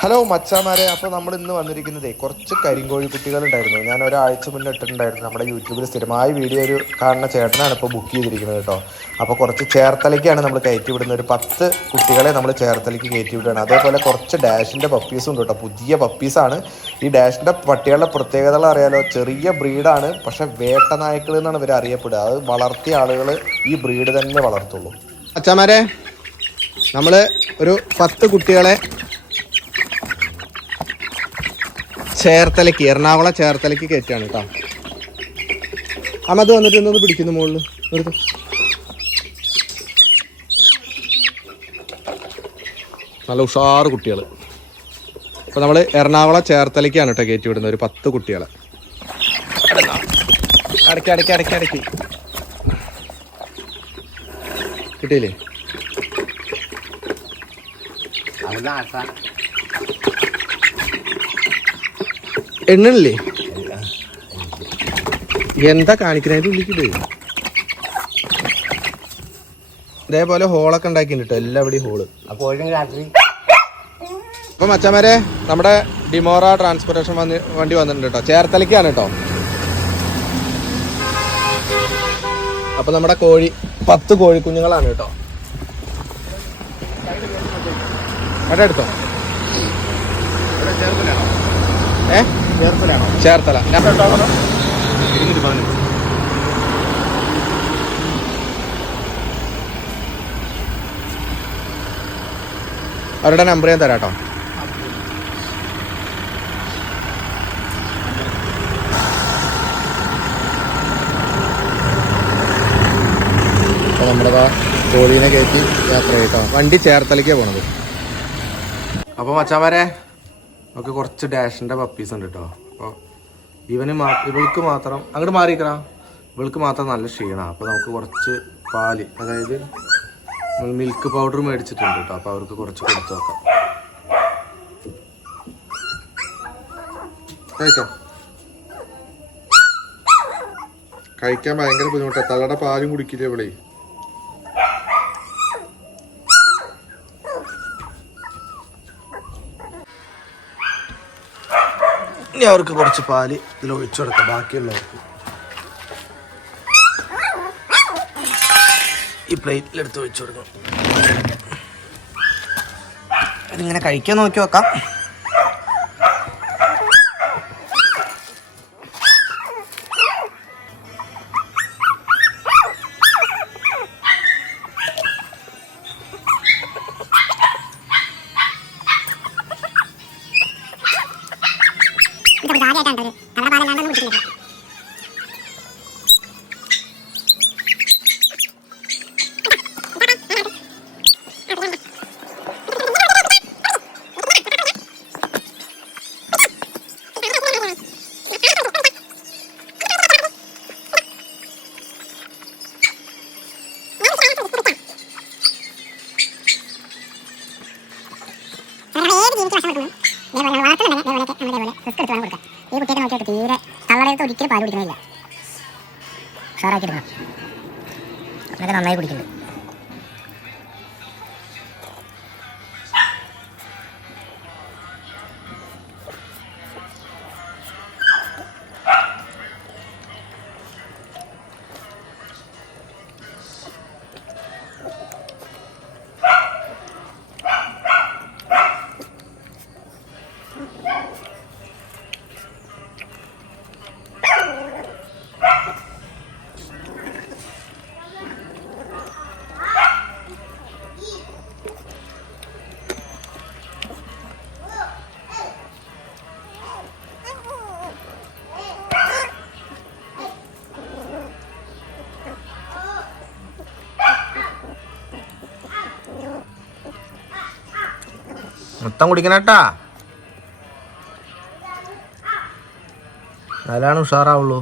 Hello മച്ചാമാരെ. അപ്പോൾ നമ്മൾ ഇന്ന് വന്നിരിക്കുന്നതേ കുറച്ച് കരിങ്കോഴി കുട്ടികൾ ഉണ്ടായിരുന്നു ഞാൻ ഒരാഴ്ച മുന്നേ ഇട്ടിട്ടുണ്ടായിരുന്നു. നമ്മുടെ യൂട്യൂബിൽ സ്ഥിരമായ വീഡിയോ ഒരു കാണുന്ന ചേട്ടനാണ് ഇപ്പോൾ ബുക്ക് ചെയ്തിരിക്കുന്നത് കേട്ടോ. അപ്പോൾ കുറച്ച് ചേർത്തലയ്ക്കാണ് നമ്മൾ കയറ്റി വിടുന്നത്. ഒരു പത്ത് കുട്ടികളെ നമ്മൾ ചേർത്തലയ്ക്ക് കയറ്റി വിടുകയാണ്. അതേപോലെ കുറച്ച് ഡാഷിന്റെ പപ്പീസും ഉണ്ട് കേട്ടോ. പുതിയ പപ്പീസാണ് ഈ ഡാഷിന്റെ പട്ടികളുടെ പ്രത്യേകതകൾ അറിയാലോ. ചെറിയ ബ്രീഡാണ് പക്ഷേ വേട്ടനായ്ക്കൾ എന്നാണ് ഇവർ അറിയപ്പെടുക. അത് വളർത്തിയ ആളുകൾ ഈ ബ്രീഡ് തന്നെ വളർത്തുള്ളൂ. അച്ഛാമാരെ നമ്മൾ ഒരു പത്ത് കുട്ടികളെ ചേർത്തലയ്ക്ക് എറണാകുളം ചേർത്തലയ്ക്ക് കയറ്റാണ് കേട്ടോ. അമ്മത് വന്നിട്ട് ഇന്നൊന്ന് പിടിക്കുന്നു മുകളിൽ എടുത്തു നല്ല ഉഷാറ് കുട്ടികൾ അപ്പോൾ നമ്മൾ എറണാകുളം ചേർത്തലയ്ക്കാണ് കേട്ടോ കയറ്റി വിടുന്നത് ഒരു പത്ത് കുട്ടികളെ. അടക്കി അടക്കി അടക്കി അടക്കി. കിട്ടിയില്ലേ? എണ്ണല്ലേ? എന്താ കാണിക്കുന്നതിന്റെ ഉള്ളിക്കില്ലേ ഇതേപോലെ ഹോളൊക്കെ ഉണ്ടാക്കിയിട്ടുണ്ട് കേട്ടോ എല്ലാവിടെയും ഹോൾ അപ്പൊ മച്ചമാരെ നമ്മുടെ ഡിമോറ ട്രാൻസ്പോർട്ടേഷൻ വണ്ടി വന്നിട്ടുണ്ട് കേട്ടോ ചേർത്തലയ്ക്കാണ് കേട്ടോ അപ്പൊ നമ്മുടെ കോഴി പത്ത് കോഴി കുഞ്ഞുങ്ങളാണ് കേട്ടോ അവിടെ എടുത്തോ? ഏ? ചേർത്തല. അവരുടെ നമ്പർ ഞാൻ തരാം കേട്ടോ അപ്പോൾ നമ്മുടെ കയറ്റി യാത്ര കേട്ടോ വണ്ടി ചേർത്തലയ്ക്കാണ് പോണത്. അപ്പോൾ മച്ചാമാരെ നമുക്ക് കുറച്ച് ഡാഷിന്റെ പപ്പീസ് ഉണ്ട് കേട്ടോ അപ്പോൾ ഇവന് മാ ഇവൾക്ക് മാത്രം അങ്ങോട്ട് മാറിക്കറാ ഇവൾക്ക് മാത്രം നല്ല ക്ഷീണമാണ് അപ്പോൾ നമുക്ക് കുറച്ച് പാൽ അതായത് മിൽക്ക് പൗഡർ മേടിച്ചിട്ടുണ്ട് കേട്ടോ അപ്പോൾ അവർക്ക് കുറച്ച് കൊടുത്തു നോക്കാം കഴിക്കാം കഴിക്കാൻ ഭയങ്കര ബുദ്ധിമുട്ടാണ് തലയുടെ പാലും കുടിക്കില്ലേ ഇവിടെ ഇനി അവർക്ക് കുറച്ച് പാൽ ഇതിൽ ഒഴിച്ചു കൊടുക്കാം ബാക്കിയുള്ളവർക്ക്. ഈ പ്ലേറ്റിലെടുത്ത് ഒഴിച്ചു കൊടുക്കണം. ഇതിങ്ങനെ കഴിക്കാൻ നോക്കി നോക്കാം ഈ കുട്ടിയെ നോക്കിയിട്ട് തീരെ തള്ളടത്ത് ഒരിക്കലും പാൽ കുടിക്കണില്ല. ഉഷാറാക്കി എടുക്കണം നന്നായി കുടിക്കുന്നുണ്ട് മൊത്തം കുടിക്കണട്ടാ. അതിലാണ് ഉഷാറാവുള്ളൂ.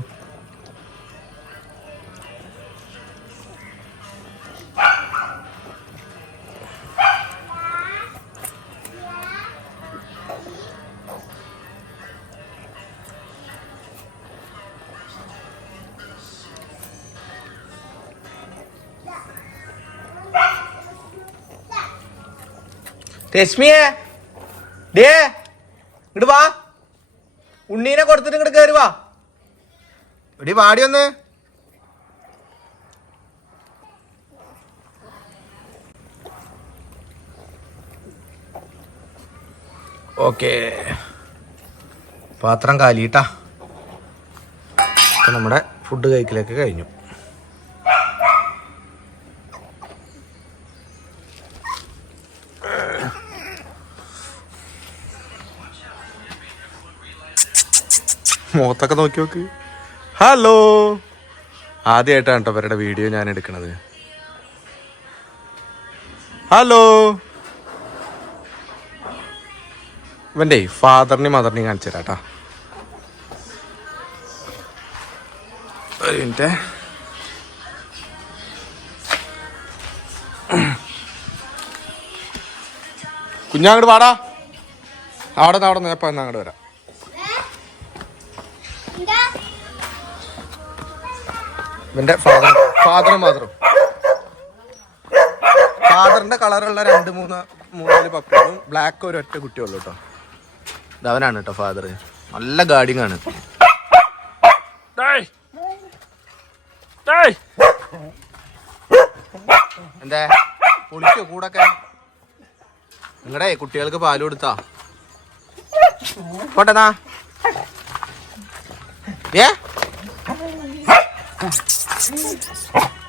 രശ്മിയെ? ഡേ ഇങ്ങോട്ട് വാ. ഉണ്ണീനെ കൊടുത്തിട്ട് ഇങ്ങട് കയറി വാ. എടി വാടി ഒന്ന്. ഓക്കെ. പാത്രം കാലിട്ടാ. നമ്മുടെ ഫുഡ് കഴിക്കലൊക്കെ കഴിഞ്ഞു. മുഖത്തൊക്കെ നോക്കി നോക്ക് ഹലോ. ആദ്യമായിട്ടാണ് കേട്ടോ അവരുടെ വീഡിയോ ഞാൻ എടുക്കണത്. ഹലോ. ഇവന്റെ ഫാദറിനെയും മദറിനെയും കാണിച്ചു തരാം കേട്ടോ. ഒരു കുഞ്ഞാങ്ങോട്ട് പാടാ അവിടെ നിന്ന് അവിടെ നിന്ന് എപ്പോൾ അങ്ങോട്ട് വരാം. ഇവന്റെ ഫാദർ ഫാദർ മാത്രം. ഫാദറിന്റെ കളറുള്ള രണ്ട് മൂന്ന് മൂന്നാൽ പപ്പികളും ബ്ലാക്ക് ഒരു ഒറ്റ കുട്ടിയുള്ളൂ കേട്ടോ അവനാണ് കേട്ടോ ഫാദർ നല്ല ഗാർഡിങ് ആണ്. എന്താ? പൊളിക്കോ കൂടൊക്കെ? നിങ്ങടെ കുട്ടികൾക്ക് പാൽ കൊടുത്താ? പോട്ടെന്നാ ഏ? ちょっと。